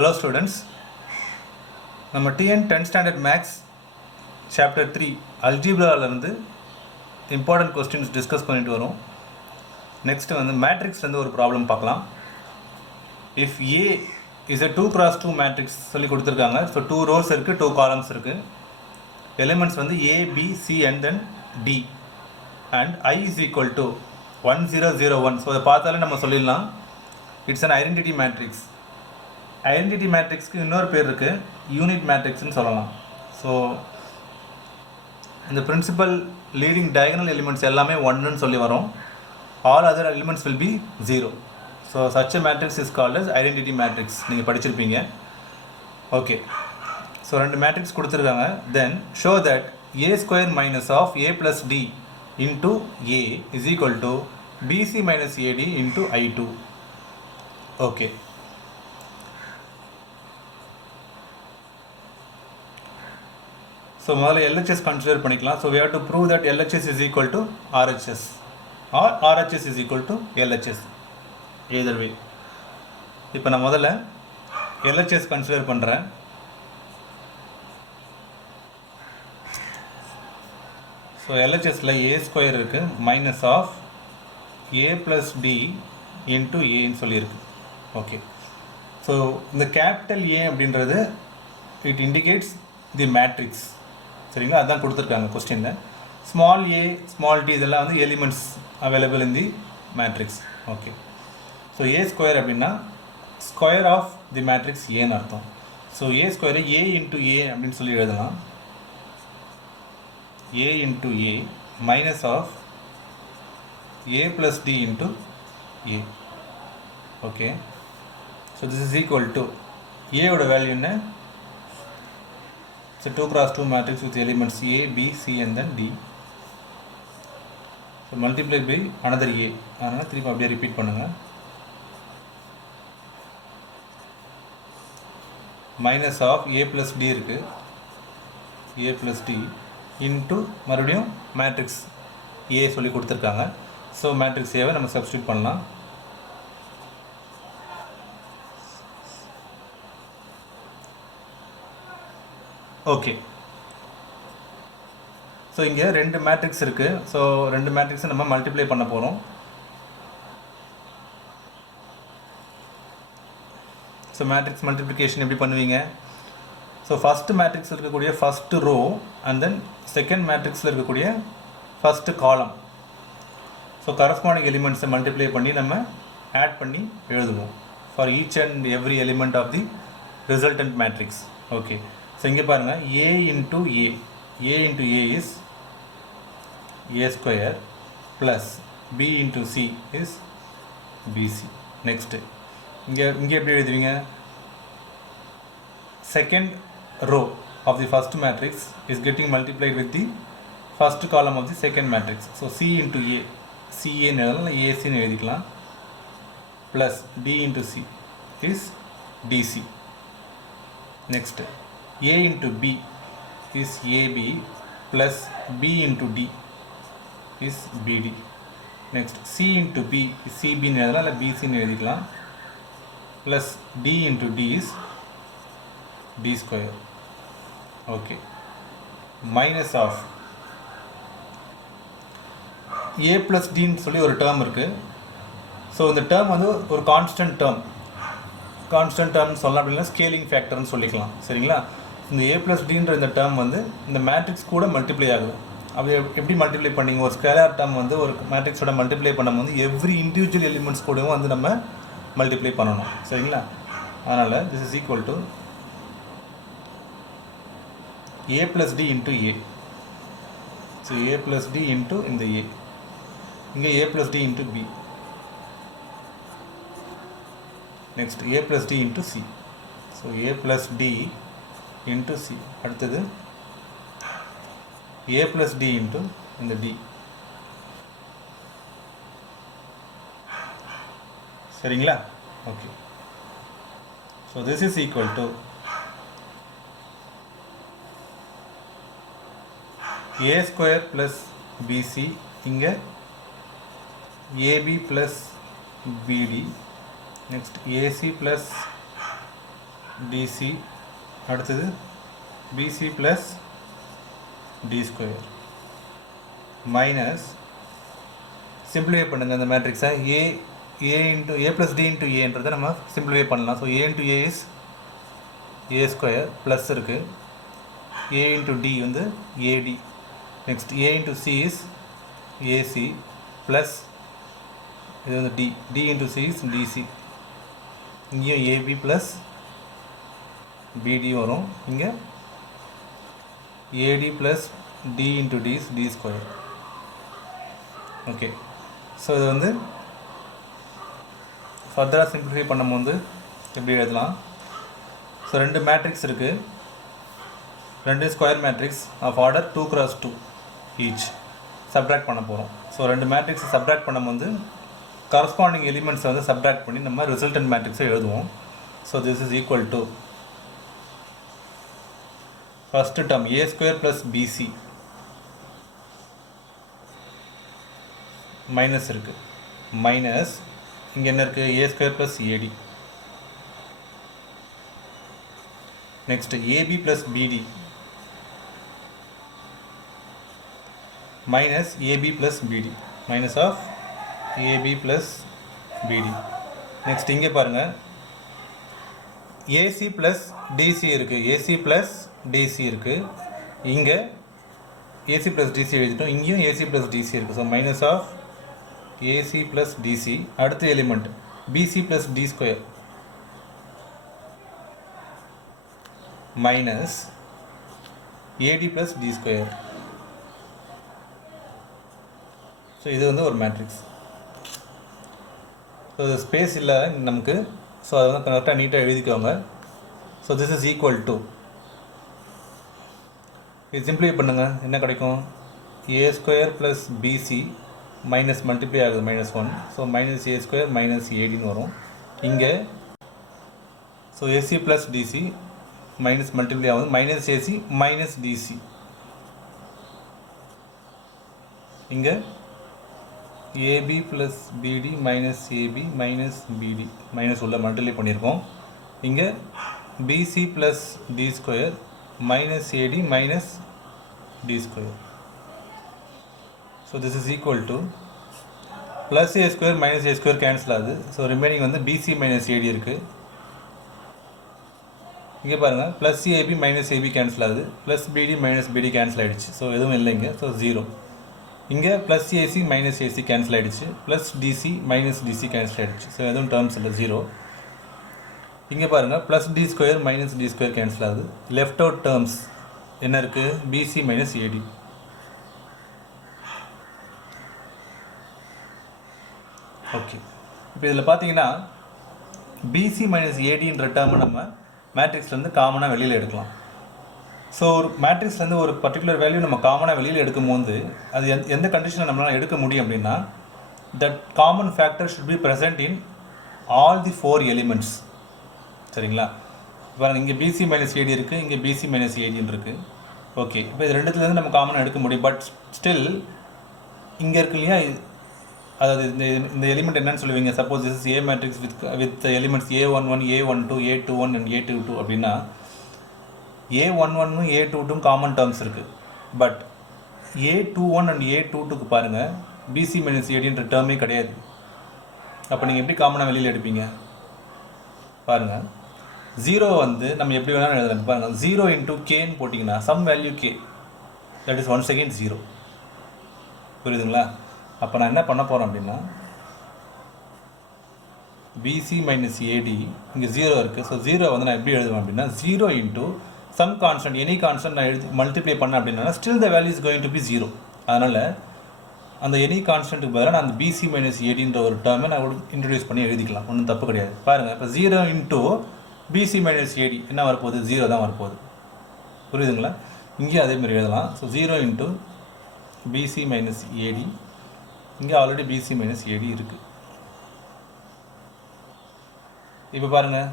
Hello students, நம்ம TN 10th standard maths chapter 3 algebra இருந்து important questions discuss பண்ணிட்டு வரோம். Next வந்து matrix இருந்து ஒரு problem பார்க்கலாம். If A is a 2 cross 2 matrix சொல்லி கொடுத்திருக்காங்க. So 2 rows இருக்கு, 2 columns இருக்கு. Elements வந்து A, B, C and then D. And I is equal to 1001. So இதை பார்த்தாலே நம்ம சொல்லிடலாம். It's an identity matrix. Identity மேட்ரிக்ஸ்க்கு இன்னொரு பேர் இருக்குது, யூனிட் மேட்ரிக்ஸ்னு சொல்லலாம். ஸோ இந்த பிரின்சிபல் லீடிங் டயகனல் எலிமெண்ட்ஸ் எல்லாமே ஒன்றுன்னு சொல்லி வரும். All other elements will be 0. So such a matrix is called as identity matrix. நீங்கள் படிச்சிருப்பீங்க. ஓகே, ஸோ 2 மேட்ரிக்ஸ் கொடுத்துருக்காங்க. Then show that A square minus of A plus D into A is equal to BC minus AD into I2. Okay, so முதல்ல LHS consider பண்ணிக்கலாம். So we have to prove that LHS is equal to RHS or RHS is equal to LHS, either way. இப்போ நான் முதல்ல LHS consider பண்ணுறேன். So LHSல A square இருக்குது, minus of A plus D into ஏன்னு சொல்லியிருக்கு. Okay, so இந்த capital A அப்படின்றது இட் இண்டிகேட்ஸ் தி மேட்ரிக்ஸ். சரிங்களா, அதுதான் கொடுத்துருக்காங்க கொஸ்டினில். ஸ்மால் ஏ ஸ்மால் டி இதெல்லாம் வந்து elements available in the matrix. Okay, so A square அப்படின்னா ஸ்கொயர் ஆஃப் தி மேட்ரிக்ஸ் ஏன்னு அர்த்தம். ஸோ ஏ ஸ்கொயரை ஏ இன்ட்டு ஏ அப்படின்னு சொல்லி எழுதலாம். A into A minus of A plus D into A. Okay, so this is equal to ஏவோட வேல்யூ என்ன? It's a 2 cross 2 matrix with elements A, B, C and then D. So multiply by another A. அதனால் திருப்பி அப்படியே repeat பண்ணுங்க. Minus of A plus D இருக்கு, A plus D into மறுபடியும் matrix A சொல்லி கொடுத்துருக்காங்க. ஸோ மேட்ரிக்ஸ் ஏவை நம்ம சப்ஸ்டியூட் பண்ணலாம். ஓகே, ஸோ இங்கே 2 மேட்ரிக்ஸ் இருக்குது. ஸோ 2 மேட்ரிக்ஸை நம்ம மல்டிப்ளை பண்ண போகிறோம். ஸோ மேட்ரிக்ஸ் மல்டிப்ளிகேஷன் எப்படி பண்ணுவீங்க? ஸோ ஃபஸ்ட்டு மேட்ரிக்ஸில் இருக்கக்கூடிய first row and then second மேட்ரிக்ஸில் இருக்கக்கூடிய ஃபஸ்ட்டு காலம். ஸோ கரஸ்பாண்டிங் எலிமெண்ட்ஸை மல்டிப்ளை பண்ணி நம்ம ஆட் பண்ணி எழுதுவோம் for each and every element of the resultant matrix. Okay, so இங்கே பாருங்கள், A into A, A into A is A square plus B into C is BC. Next இங்கே எப்படி எழுதுவீங்க? Second row of the first matrix is getting multiplied with the first column of the second matrix. So C into A, CAன்னு எழுதலாம், ஏசின்னு எழுதிக்கலாம், plus D into C is DC. Next A into B is AB plus B into D is BD. Next C into B is CB ன்னு எழுதலாம், இல்லை BC ன்னு எழுதிக்கலாம், plus D into D is D square. Okay, minus of A plus D ன்னு சொல்லி ஒரு term இருக்குது. So இந்த டேர்ம் வந்து ஒரு கான்ஸ்டன்ட் டேர்ம் சொல்லலாம், அப்படின்னா ஸ்கேலிங் ஃபேக்டர்னு சொல்லிக்கலாம். சரிங்களா, இந்த A ப்ளஸ் டின்ற இந்த டேர்ம் வந்து இந்த மேட்ரிக்ஸ் கூட மல்டிப்ளை ஆகுது. அப்படி எப்படி மல்டிப்ளை பண்ணிங்க? ஒரு ஸ்கேலார் டேர்ம் வந்து ஒரு மேட்ரிக்ஸோட மல்டிப்ளை பண்ணும்போது எவ்ரி இண்டிவிஜுவல் எலிமெண்ட்ஸ் கூடவும் வந்து நம்ம மல்டிப்ளை பண்ணணும். சரிங்களா, அதனால் this is equal to A plus D into A. So A plus D into இந்த A, இங்கே A plus D into B. Next A plus D into C. So A plus D into C. அடுத்தது A plus D into இந்த D. சரிங்களா? Okay, so this is equal to A square plus BC, இங்கே AB plus BD, next AC plus DC அடுத்தது BC plus D square minus simplify பண்ணுங்கள் இந்த மேட்ரிக்ஸை A plus D into ஏன்றதை நம்ம simplify பண்ணலாம். So A into A is A square plus இருக்குது A into D வந்து AD. Next A into C is AC plus இது வந்து D into C is DC. இங்கேயும் ஏபி ப்ளஸ் பிடி வரும். இங்கே AD plus D into D is D square. Okay, so இது வந்து ஃபர்தராக சிம்பிளிஃபை பண்ணும்போது எப்படி எழுதலாம்? ஸோ ரெண்டு மேட்ரிக்ஸ் இருக்குது, ரெண்டு square matrix of order 2x2 each subtract பண்ண போகிறோம். ஸோ ரெண்டு மேட்ரிக்ஸை சப்ட்ராக்ட் பண்ணும்போது கரஸ்பாண்டிங் எலிமெண்ட்ஸை வந்து சப்ட்ராக்ட் பண்ணி நம்ம ரிசல்டன்ட் மேட்ரிக்ஸை எழுதுவோம். So this is equal to first term A square plus BC minus இருக்குது, மைனஸ் இங்கே என்ன இருக்குது A square plus AD. Next AB plus BD minus AB plus BD minus of AB plus BD. Next இங்கே பாருங்கள் AC plus DC இருக்குது, AC plus DC இருக்குது. இங்கே AC plus DC எழுதிட்டோம், இங்கேயும் ஏசி ப்ளஸ் டிசி இருக்குது. So minus of AC plus DC. அடுத்த element BC plus D square minus AD plus D square. So இது வந்து ஒரு மேட்ரிக்ஸ். ஸோ இது ஸ்பேஸ் இல்லை நமக்கு, ஸோ அதை வந்து கரெக்டாக நீட்டாக எழுதிக்கோங்க. So this is equal to இது சிம்பிளிஃபை பண்ணுங்கள், என்ன கிடைக்கும்? A square plus BC minus multiply ஆகுது -1. So minus A square minus ஏடின்னு வரும். இங்கே so AC plus DC minus multiply ஆகுது மைனஸ் ஏசி மைனஸ் டிசி. இங்கே AB plus BD minus AB minus BD minus உள்ள மல்டிப்ளை பண்ணியிருக்கோம். இங்கே BC plus D square minus AD minus D square. So this is equal to plus A square minus A square cancel ஆகுது. So remaining வந்து BC minus AD இருக்கு. இங்கே பாருங்க plus AB minus AB cancel ஆகுது, plus BD minus BD cancel ஆயிடுச்சு. So எதுவும் இல்லைங்க, so 0. இங்கே plus AC minus AC cancel ஆயிடுச்சு, plus DC minus DC cancel ஆயிடுச்சு. ஸோ எதுவும் டேர்ம்ஸ் இல்லை, 0. இங்கே பாருங்கள் plus D square minus D square cancel ஆகுது. லெஃப்ட் அவுட் டேர்ம்ஸ் என்ன இருக்குது? பிசி மைனஸ் ஏடி. ஓகே, இப்போ இதில் பார்த்தீங்கன்னா பிசி மைனஸ் ஏடின்ற டேர்மை நம்ம மேட்ரிக்ஸ்லேருந்து காமனாக வெளியில் எடுக்கலாம். ஸோ ஒரு மேட்ரிக்ஸ்லேருந்து ஒரு பர்டிகுலர் வேல்யூ நம்ம காமனாக வெளியில் எடுக்கும்போது அது எந்த கண்டிஷனில் நம்மளால் எடுக்க முடியும் அப்படின்னா, that common factor should be present in all the 4 elements. சரிங்களா? பாருங்கள் இங்கே பிசி மைனஸ் ஏடி இருக்குது, இங்கே பிசி மைனஸ் ஏடின்னு இருக்குது. ஓகே, இப்போ இது ரெண்டுத்துலேருந்து நம்ம காமனாக எடுக்க முடியும். பட் ஸ்டில் இங்கே இருக்கு இல்லையா, அதாவது இந்த எலிமெண்ட் என்னன்னு சொல்லுவீங்க? Suppose this is A matrix with elements A11 A12 A21 and A22 அப்படின்னா A11 A22 காமன் டேர்ம்ஸ் இருக்குது. பட் A21 அண்ட் A22க்கு பாருங்கள் பிசி மைனஸ் ஏடின்ற டேர்மே கிடையாது. அப்போ நீங்கள் எப்படி காமனாக வெளியில் எடுப்பீங்க? பாருங்கள் 0 வந்து நம்ம எப்படி வேணாலும் எழுதலாம். பாருங்கள் 0 இன்ட்டு கேன்னு போட்டிங்கன்னா some value K, that is 1 second 0. புரியுதுங்களா? அப்போ நான் என்ன பண்ண போகிறேன் அப்படின்னா பிசி மைனஸ் ஏடி இங்கே 0 இருக்குது. ஸோ 0 வந்து நான் எப்படி எழுதுவேன் அப்படின்னா 0 into some constant, any constant நான் எழுதி மல்டிப்ளை பண்ணேன் அப்படின்னா still the value is going to be 0. அதனால் அந்த எனி கான்ஸ்டன்ட்டுக்கு பதிலாக நான் அந்த பிசி மைனஸ் ஏடின்ற ஒரு டேர்மை நான் இன்ட்ரடியூஸ் பண்ணி எழுதிக்கலாம், ஒன்றும் தப்பு கிடையாது. பாருங்கள் இப்போ 0 இன்ட்டு பிசி மைனஸ் ஏடி என்ன வரப்போகுது? 0 தான் வரப்போகுது. புரியுதுங்களா? இங்கேயும் அதேமாதிரி எழுதலாம். ஸோ 0 இன்ட்டு பிசி மைனஸ் ஏடி, இங்கே ஆல்ரெடி பிசி மைனஸ் ஏடி இருக்குது. இப்போ பாருங்கள்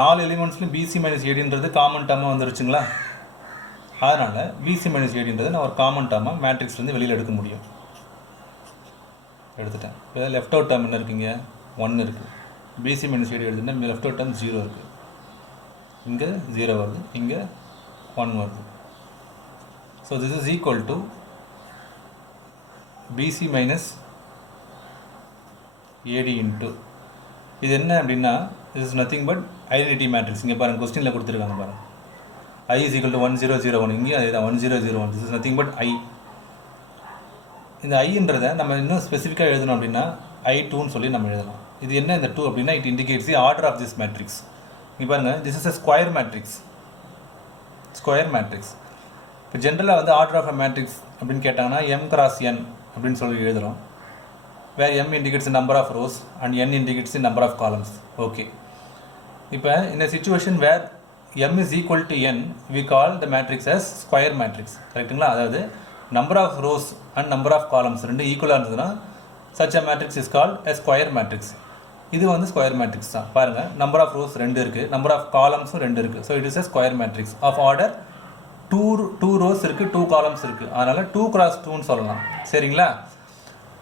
4 எலிமெண்ட்ஸ்லையும் பிசி மைனஸ் ஏடின்றது காமன் டேர்மாக வந்துருச்சுங்களா? அதனால் பிசி மைனஸ் ஏடின்றது நான் ஒரு காமன் டேர்மாக மேட்ரிக்ஸ்லேருந்து வெளியில் எடுக்க முடியும். எடுத்துட்டேன். இப்போ லெஃப்ட் அவுட் டேர்ம் என்ன இருக்குங்க? 1 இருக்குது. பிசி மைனஸ் ஏடி எடுத்துட்டேன், லெஃப்ட் அவுட் டேர்ம் 0 இருக்குது. இங்கே 0 வருது, இங்கே 1 வருது. So this is equal to BC minus AD into இது என்ன அப்படின்னா this is nothing but identity matrix. இங்கே பாருங்கள் கொஸ்டினில் கொடுத்துருக்காங்க பாருங்கள், I is equal to 1001, இங்கே அதே தான் 1001. this is nothing but I. இந்த ஐன்றதை நம்ம இன்னும் ஸ்பெசிஃபிக்காக எழுதணும் அப்படின்னா I2ன்னு சொல்லி நம்ம எழுதலாம். இது என்ன இந்த 2 அப்படின்னா it indicates the order of this matrix. இங்கே பாருங்கள், this is a square matrix. Square matrix இப்போ ஜென்ரலாக வந்து ஆர்டர் ஆஃப் அ மேட்ரிக்ஸ் அப்படின்னு கேட்டாங்கன்னா m cross n அப்படின்னு சொல்லி எழுதுகிறோம். வேர் m indicates the number of rows and n indicates the number of columns. Okay, இப்போ in a situation where m is equal to n we call the matrix as square matrix. கரெக்டுங்களா? அதாவது number of rows and number of columns ரெண்டு ஈக்குவலாக இருந்ததுன்னா such a matrix is called a square matrix. இது வந்து square matrix தான். பாருங்கள், number of rose 2 இருக்குது, நம்பர் ஆஃப் காலம்ஸும் 2 இருக்குது. So it is a square matrix of order 2 rows இருக்குது, 2 காலம்ஸ் இருக்குது. அதனால் 2 cross 2ன்னு சொல்லலாம். சரிங்களா?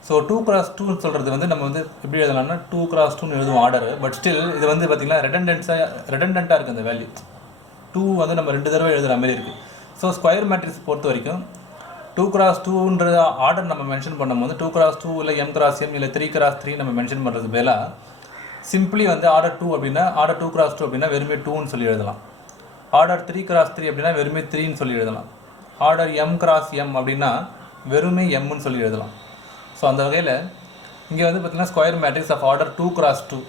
ஸோ 2 cross 2ன்னு சொல்கிறது வந்து நம்ம வந்து எப்படி எழுதலாம்னா 2 cross 2ன்னு எழுதுவோம் ஆர்டர். பட் ஸ்டில் இது வந்து பார்த்திங்கன்னா ரெடண்டண்ட்டாக இருக்குது அந்த வேல்யூ. 2 வந்து நம்ம 2 தடவை எழுதுகிற மாதிரி இருக்குது. ஸோ ஸ்கொயர் மேட்ரிக்ஸ் பொறுத்த வரைக்கும் 2 cross 2ன்ற ஆர்டர் நம்ம மென்ஷன் பண்ணும்போது 2 cross 2 இல்லை m cross m இல்லை 3 cross 3 நம்ம மென்ஷன் பண்ணுறது பதிலாக சிம்பிளி வந்து ஆர்டர் 2 அப்படின்னா ஆர்டர் 2 cross 2 அப்படின்னா வெறுமே 2ன்னு சொல்லி எழுதலாம். ஆர்டர் 3 cross 3 அப்படின்னா வெறுமே 3ன்னு சொல்லி எழுதலாம். ஆர்டர் m cross m அப்படின்னா வெறுமே mன்னு சொல்லி எழுதலாம். ஸோ அந்த வகையில் இங்கே வந்து பார்த்திங்கன்னா square matrix of order 2 cross 2.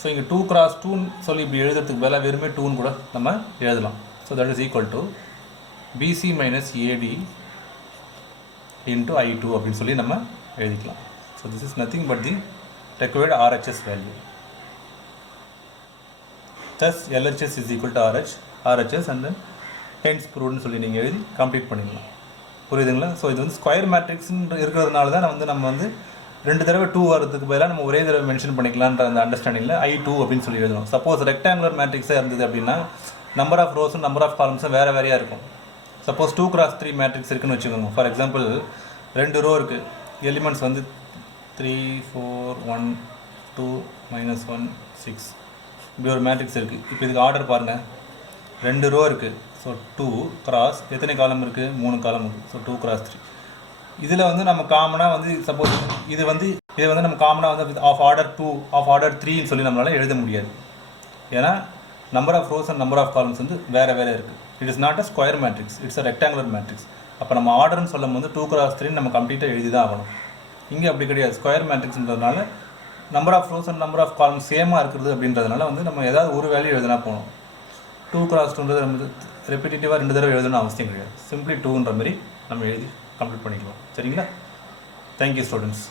So இங்கே 2 cross 2ன்னு சொல்லி இப்படி எழுதுறதுக்கு பதிலாக வெறுமே 2ன்னு கூட நம்ம எழுதலாம். So that is equal to BC minus AD into I2 அப்படின்னு சொல்லி நம்ம எழுதிக்கலாம். So this is nothing but the required RHS value. thus LHS is equal to RHS and then hence proved சொல்லி நீங்கள் எழுதி கம்ப்ளீட் பண்ணிடலாம். புரியுதுங்களா? ஸோ இது வந்து ஸ்கொயர் மேட்ரிக்ஸ்ன்னு இருக்கிறதுனால தான் நம்ம வந்து 2 தடவை 2 வரதுக்கு பதிலாக நம்ம ஒரே தடவை மென்ஷன் பண்ணிக்கலான்ற அந்த அண்டர்ஸ்டாண்டிங்கில் I2 அப்படின்னு சொல்லி எழுதணும். சப்போஸ் ரெக்டாங்குலர் மேட்ரிக்ஸாக இருந்தது அப்படின்னா நம்பர் ஆஃப் ரோஸும் நம்பர் ஆஃப் காலம்ஸும் வேறையாக இருக்கும். சப்போஸ் 2 cross 3 மேட்ரிக்ஸ் இருக்குன்னு வச்சுக்கோங்க. ஃபார் எக்ஸாம்பிள் 2 ரோ இருக்குது, எலிமெண்ட்ஸ் வந்து 3 4 1 2 -1 6 இப்படி ஒரு மேட்ரிக்ஸ் இருக்குது. இப்போ இதுக்கு ஆர்டர் பாருங்கள், 2 ரோ இருக்குது. ஸோ 2 cross எத்தனை காலம் இருக்குது? 3 காலம் இருக்குது. So 2 cross 3. இதில் வந்து நம்ம காமனாக வந்து சப்போஸ் இதை வந்து நம்ம காமனாக வந்து ஆஃப் ஆர்டர் 2 ஆஃப் ஆர்டர் 3ன்னு சொல்லி நம்மளால் எழுத முடியாது. ஏன்னா number of rows and number of columns வந்து வேறு இருக்குது. It is not a square matrix, it's a rectangular matrix. அப்போ நம்ம ஆர்டர்னு சொல்லும் போது 2 cross 3 நம்ம கம்ப்ளீட்டாக எழுதி தான் ஆகணும். இங்கே அப்படி கிடையாது. ஸ்கொயர் மேட்ரிக்ஸ்ன்றதுனால number of rows and number of columns சேமாக இருக்கிறது அப்படின்றதுனால வந்து நம்ம ஏதாவது ஒரு வேல்யூ எழுதினா போகணும். 2 cross 2ன்றது நம்ம ரெப்பிட்டேட்டிவாக 2 தடவை எழுதணும் அவசியம் கிடையாது. சிம்பிளி 2ன்ற மாதிரி நம்ம எழுதி கம்ப்ளீட் பண்ணிக்கலாம். சரிங்களா? Thank you students.